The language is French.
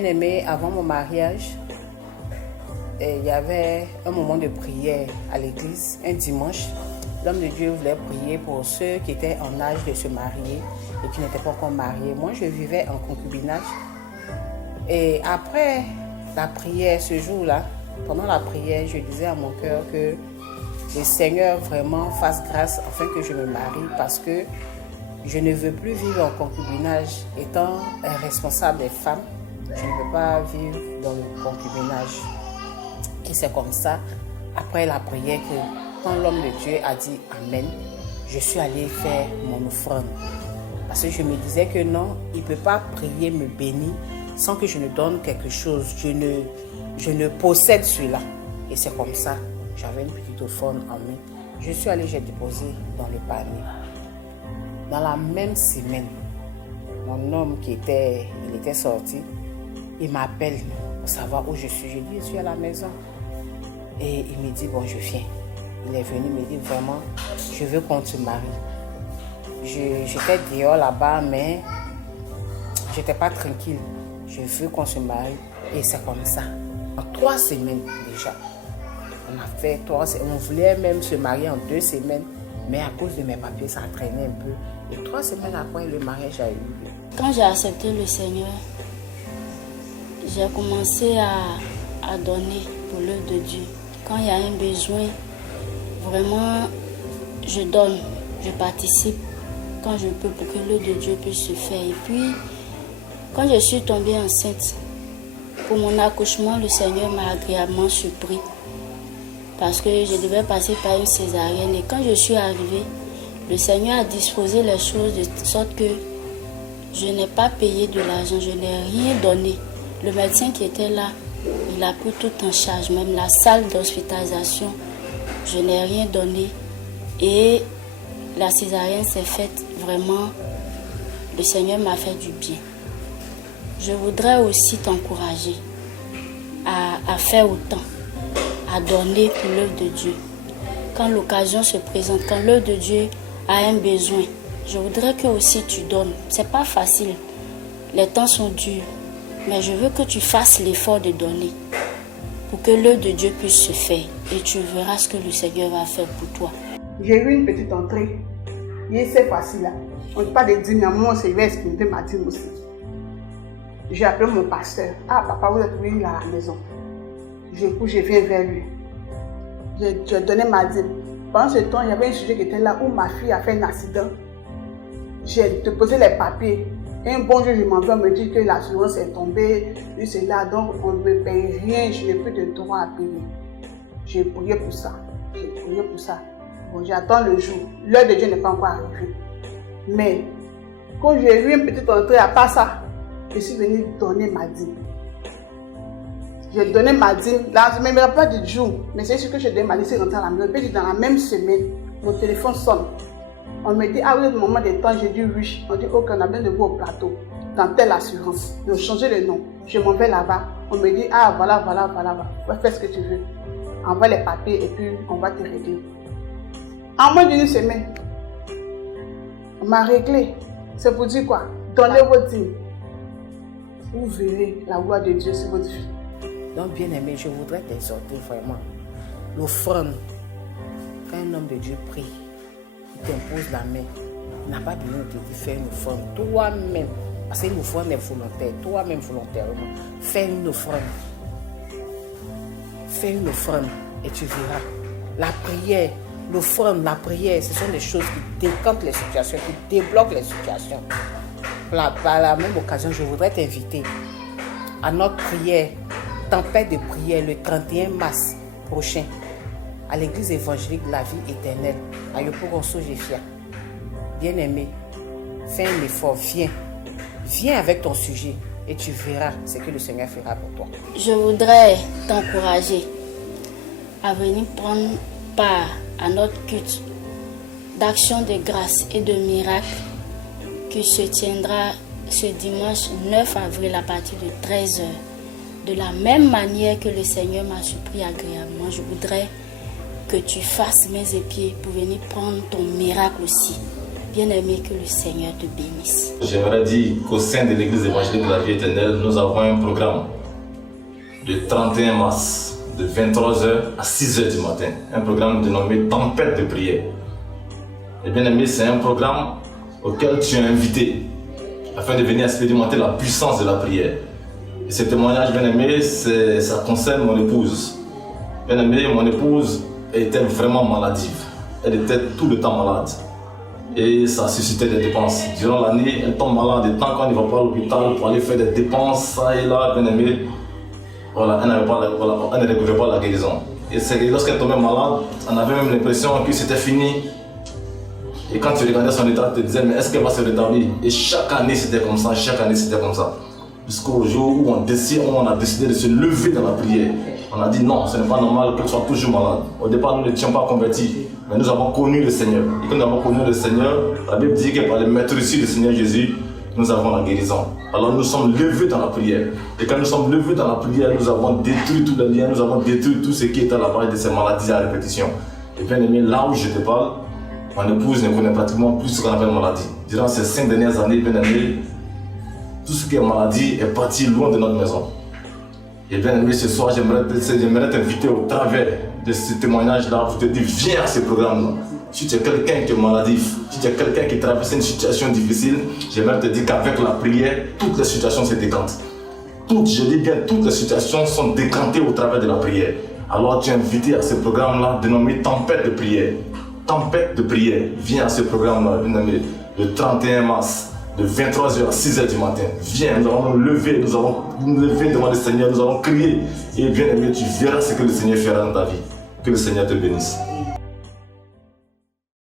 Bien-aimé, avant mon mariage, il y avait un moment de prière à l'église, un dimanche. L'homme de Dieu voulait prier pour ceux qui étaient en âge de se marier et qui n'étaient pas encore mariés. Moi, je vivais en concubinage. Et après la prière, ce jour-là, pendant la prière, je disais à mon cœur que le Seigneur vraiment fasse grâce afin que je me marie parce que je ne veux plus vivre en concubinage. Étant un responsable des femmes, je ne peux pas vivre dans le concubinage. Et c'est comme ça, après la prière, que quand l'homme de Dieu a dit Amen, je suis allée faire mon offrande. Parce que je me disais que non, il ne peut pas prier, me bénir, sans que je ne donne quelque chose. Je ne possède cela. Et c'est comme ça, j'avais une petite offrande en main. Je suis allée, j'ai déposé dans le panier. Dans la même semaine, mon homme il était sorti, il m'appelle pour savoir où je suis. Je dis, je suis à la maison. Et il me dit, bon, je viens. Il est venu me dire, vraiment, je veux qu'on se marie. J'étais dehors là-bas, mais je n'étais pas tranquille. Je veux qu'on se marie. Et c'est comme ça. En 3 semaines déjà. On a fait 3 semaines. On voulait même se marier en 2 semaines. Mais à cause de mes papiers, ça a traîné un peu. Et 3 semaines après, le mariage a eu lieu. Quand j'ai accepté le Seigneur, j'ai commencé à donner pour l'œuvre de Dieu. Quand il y a un besoin, vraiment, je donne, je participe quand je peux pour que l'œuvre de Dieu puisse se faire. Et puis, quand je suis tombée enceinte, pour mon accouchement, le Seigneur m'a agréablement surpris. Parce que je devais passer par une césarienne. Et quand je suis arrivée, le Seigneur a disposé les choses de sorte que je n'ai pas payé de l'argent, je n'ai rien donné. Le médecin qui était là, il a pris tout en charge, même la salle d'hospitalisation, je n'ai rien donné. Et la césarienne s'est faite vraiment, le Seigneur m'a fait du bien. Je voudrais aussi t'encourager à faire autant, à donner pour l'œuvre de Dieu. Quand l'occasion se présente, quand l'œuvre de Dieu a un besoin, je voudrais que aussi tu donnes. C'est pas facile, les temps sont durs, mais je veux que tu fasses l'effort de donner pour que l'œuvre de Dieu puisse se faire et tu verras ce que le Seigneur va faire pour toi. J'ai eu une petite entrée, et c'est facile là. On ne peut pas de dire, mais moi, c'est vrai, expérimenter ma dîme aussi. J'ai appelé mon pasteur. Ah, papa, vous êtes venu à la maison. Je viens vers lui. J'ai donné ma dîme. Pendant ce temps, il y avait un sujet qui était là où ma fille a fait un accident. J'ai déposé les papiers. Et un bon jour, je m'en vais me dire que l'assurance est tombée. Et c'est là, donc on ne me paye rien. Je n'ai plus de droit à payer. J'ai prié pour ça. Bon, j'attends le jour. L'heure de Dieu n'est pas encore arrivée. Mais quand j'ai eu une petite entrée, à part ça, je suis venue donner ma dîme. J'ai donné ma dîme, là, je ne me rappelle pas du jour, mais c'est sûr que j'ai donné ma dîme, c'est rentré à la maison. Puis dans la même semaine, mon téléphone sonne. On me dit, ah oui, au moment des temps, j'ai dit oui. On dit, ok, on a besoin de vous au plateau, dans telle assurance. Ils ont changé le nom. Je m'en vais là-bas. On me dit, ah voilà. Fais ce que tu veux. Envoie les papiers et puis on va te régler. En moins d'une semaine, on m'a réglé. C'est pour dire quoi? Donnez vos dîmes. Vous verrez la gloire de Dieu sur votre vie. Donc, bien-aimé, je voudrais t'exhorter vraiment. L'offrande, quand un homme de Dieu prie, il t'impose la main. Il n'a pas besoin de te dire fais une offrande. Toi-même, parce qu'une offrande est volontaire, toi-même volontairement, fais une offrande. Fais une offrande et tu verras. La prière, l'offrande, la prière, ce sont des choses qui décantent les situations, qui débloquent les situations. Par la même occasion, je voudrais t'inviter à notre prière, tempête de prière, le 31 mars prochain, à l'église évangélique de la vie éternelle, à Yopougon-Sojefia. Bien-aimé, fais un effort, viens avec ton sujet et tu verras ce que le Seigneur fera pour toi. Je voudrais t'encourager à venir prendre part à notre culte d'action de grâce et de miracle qui se tiendra ce dimanche 9 avril à partir de 13h. De la même manière que le Seigneur m'a surpris agréablement, je voudrais que tu fasses mains et pieds pour venir prendre ton miracle aussi. Bien-aimé, que le Seigneur te bénisse. J'aimerais dire qu'au sein de l'église évangélique de la vie éternelle, nous avons un programme le 31 mars de 23h à 6h du matin. Un programme dénommé Tempête de prière. Et bien aimé, c'est un programme auquel tu es invité afin de venir expérimenter la puissance de la prière. Et ce témoignage, bien aimé, ça concerne mon épouse. Bien aimé, mon épouse était vraiment maladive. Elle était tout le temps malade. Et ça suscitait des dépenses. Durant l'année, elle tombe malade. Et tant qu'on ne va pas à l'hôpital pour aller faire des dépenses, ça et là, bien aimé, voilà, elle ne recouvrait pas la guérison. Et lorsqu'elle tombait malade, on avait même l'impression que c'était fini. Et quand tu regardais son état, tu te disais, mais est-ce qu'elle va se rétablir? Et chaque année, c'était comme ça, chaque année, c'était comme ça. Jusqu'au jour où on a décidé de se lever dans la prière. On a dit non, ce n'est pas normal qu'elle soit toujours malade. Au départ, nous n'étions pas convertis, mais nous avons connu le Seigneur. Et quand nous avons connu le Seigneur, la Bible dit que par les maîtrises du Seigneur Jésus, nous avons la guérison. Alors nous sommes levés dans la prière. Et quand nous sommes levés dans la prière, nous avons détruit tous les liens, nous avons détruit tout ce qui était à la base de ces maladies à répétition. Et bien aimé, là où je te parle, mon épouse ne connaît pratiquement plus ce qu'on appelle maladie. Durant ces 5 dernières années, bien aimé, tout ce qui est maladie est parti loin de notre maison. Et bien aimé, ce soir, j'aimerais t'inviter au travers de ce témoignage-là pour te dire, viens à ce programme-là. Si tu es quelqu'un qui est maladif, si tu es quelqu'un qui traverse une situation difficile, j'aimerais te dire qu'avec la prière, toutes les situations se décantent. Toutes les situations sont décantées au travers de la prière. Alors tu es invité à ce programme-là dénommé Tempête de prière. Tempête de prière. Viens à ce programme-là, dénommé le 31 mars. De 23h à 6h du matin. Viens, nous allons nous lever devant le Seigneur, nous allons crier. Et bien aimé, tu verras ce que le Seigneur fera dans ta vie. Que le Seigneur te bénisse.